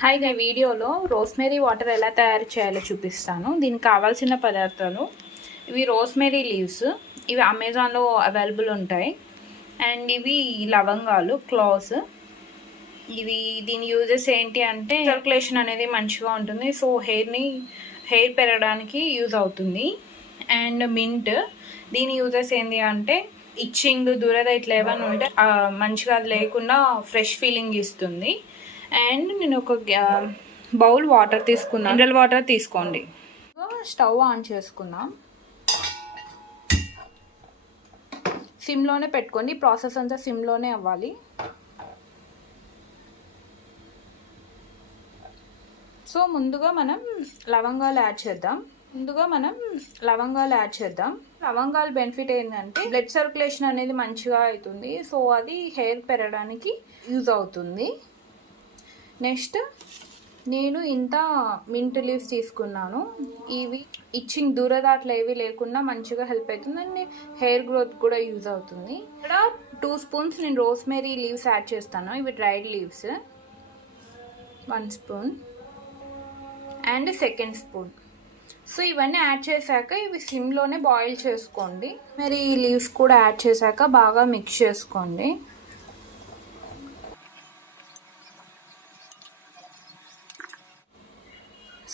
Hi గా వీడియోలో rosemary water ఎలా తయారు చేయాలో చూపిస్తాను. దీనికి కావాల్సిన పదార్థాలు ఇవి రోస్మేరీ లీవ్స్, ఇవి అమెజాన్లో అవైలబుల్ ఉంటాయి. అండ్ ఇవి లవంగాలు, క్లావ్స్. దీని యూజెస్ ఏంటి అంటే సర్క్యులేషన్ అనేది మంచిగా ఉంటుంది, సో హెయిర్ పెరగడానికి యూజ్ అవుతుంది. అండ్ మింట్, దీని యూజెస్ ఏంటి అంటే ఇచ్చింగ్, దురద ఇట్లా ఏమైనా ఉంటే మంచిగా అది లేకుండా ఫ్రెష్ ఫీలింగ్ ఇస్తుంది. అండ్ నేను ఒక బౌల్ వాటర్ తీసుకున్నాను, మినరల్ వాటర్ తీసుకోండి. స్టవ్ ఆన్ చేసుకుందాం. సిమ్లోనే పెట్టుకోండి, ప్రాసెస్ అంతా సిమ్లోనే అవ్వాలి. సో ముందుగా మనం లవంగాలు యాడ్ చేద్దాం. లవంగాలు బెనిఫిట్ ఏంటంటే బ్లడ్ సర్క్యులేషన్ అనేది మంచిగా అవుతుంది, సో అది హెయిర్ పెరగడానికి యూజ్ అవుతుంది. నెక్స్ట్ నేను ఇంత మింట్ లీవ్స్ తీసుకున్నాను. ఇవి ఇచ్చింగ్, దురద అట్లా ఏవి లేకుండా మంచిగా హెల్ప్ అవుతుంది అండ్ హెయిర్ గ్రోత్ కూడా యూజ్ అవుతుంది. ఇక్కడ 2 స్పూన్స్ నేను రోస్మేరీ లీవ్స్ యాడ్ చేస్తాను. ఇవి dried leaves 1 spoon and 2nd spoon. So ఇవన్నీ యాడ్ చేశాక ఇవి సిమ్లోనే బాయిల్ చేసుకోండి. మరి ఈ లీవ్స్ కూడా యాడ్ చేశాక బాగా మిక్స్ చేసుకోండి.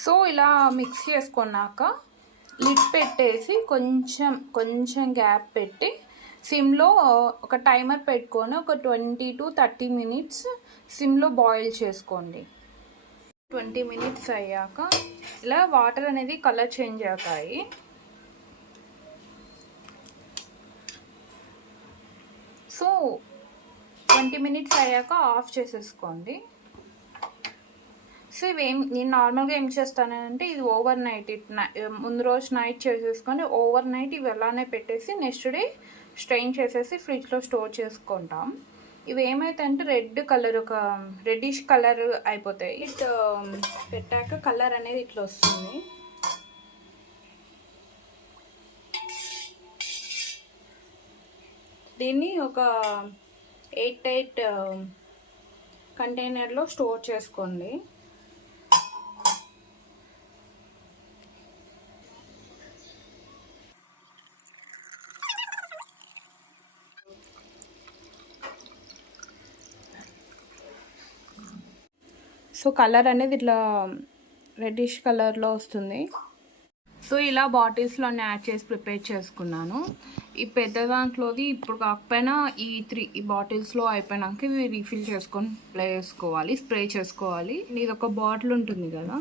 సో ఇలా మిక్స్ చేసుకున్నాక లిడ్ పెట్టేసి కొంచెం గ్యాప్ పెట్టి సిమ్లో ఒక టైమర్ పెట్టుకొని ఒక 20 to 30 minutes సిమ్లో బాయిల్ చేసుకోండి. 20 minutes అయ్యాక ఇలా వాటర్ అనేది కలర్ చేంజ్ అవుతాయి. సో 20 minutes అయ్యాక ఆఫ్ చేసేసుకోండి. సో నేను నార్మల్గా ఏం చేస్తానంటే ఇది ఓవర్ నైట్, ముందు రోజు నైట్ చేసేసుకొని ఓవర్ నైట్ ఇవి అలానే పెట్టేసి నెక్స్ట్ డే స్ట్రెయిన్ చేసేసి ఫ్రిడ్జ్లో స్టోర్ చేసుకుంటాం. ఇవి ఏమైతే రెడ్ కలర్, ఒక రెడ్డిష్ కలర్ అయిపోతాయి. పెట్టాక కలర్ అనేది ఇట్లా వస్తుంది. దీన్ని ఒక 8 కంటైనర్లో స్టోర్ చేసుకోండి. సో కలర్ అనేది ఇట్లా రెడ్డిష్ కలర్లో వస్తుంది. సో ఇలా బాటిల్స్లో యాడ్ చేసి ప్రిపేర్ చేసుకున్నాను. ఈ పెద్ద దాంట్లోది ఇప్పుడు కాకపోయినా ఈ బాటిల్స్లో అయిపోయినాక ఇవి రీఫిల్ చేసుకొని స్ప్రే చేసుకోవాలి. ఇది ఒక బాటిల్ ఉంటుంది కదా,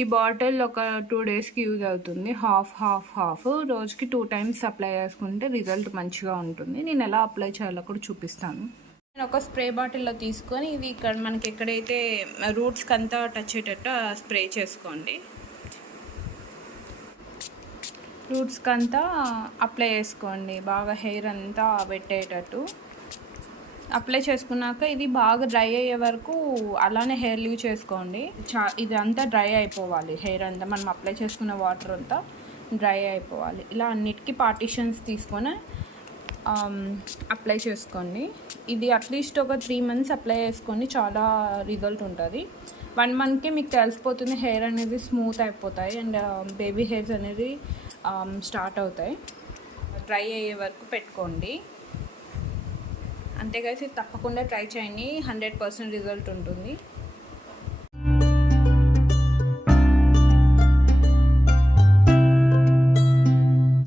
ఈ బాటిల్ ఒక 2 daysకి యూజ్ అవుతుంది. హాఫ్ రోజుకి 2 times అప్లై చేసుకుంటే రిజల్ట్ మంచిగా ఉంటుంది. నేను ఎలా అప్లై చేయాలో కూడా చూపిస్తాను. నేను ఒక స్ప్రే బాటిల్లో తీసుకొని ఇది ఇక్కడ మనకి ఎక్కడైతే రూట్స్కి అంతా టచ్ అయ్యేటట్టు స్ప్రే చేసుకోండి. రూట్స్కి అంతా అప్లై చేసుకోండి, బాగా హెయిర్ అంతా పెట్టేటట్టు అప్లై చేసుకున్నాక ఇది బాగా డ్రై అయ్యే వరకు అలానే హెయిర్ లీవ్ చేసుకోండి. ఇది అంతా డ్రై అయిపోవాలి, హెయిర్ అంతా మనం అప్లై చేసుకున్న వాటర్ అంతా డ్రై అయిపోవాలి. ఇలా అన్నిటికీ పార్టీషన్స్ తీసుకొని అప్లై చేసుకోండి. ఇది అట్లీస్ట్ ఒక 3 months అప్లై చేసుకోండి, చాలా రిజల్ట్ ఉంటుంది. 1 monthకే మీకు తెలిసిపోతుంది హెయిర్ అనేది స్మూత్ అయిపోతాయి అండ్ బేబీ హెయిర్స్ అనేది స్టార్ట్ అవుతాయి. డ్రై అయ్యే వరకు పెట్టుకోండి. అంతేకాదు తప్పకుండా ట్రై చేయండి, 100% రిజల్ట్ ఉంటుంది.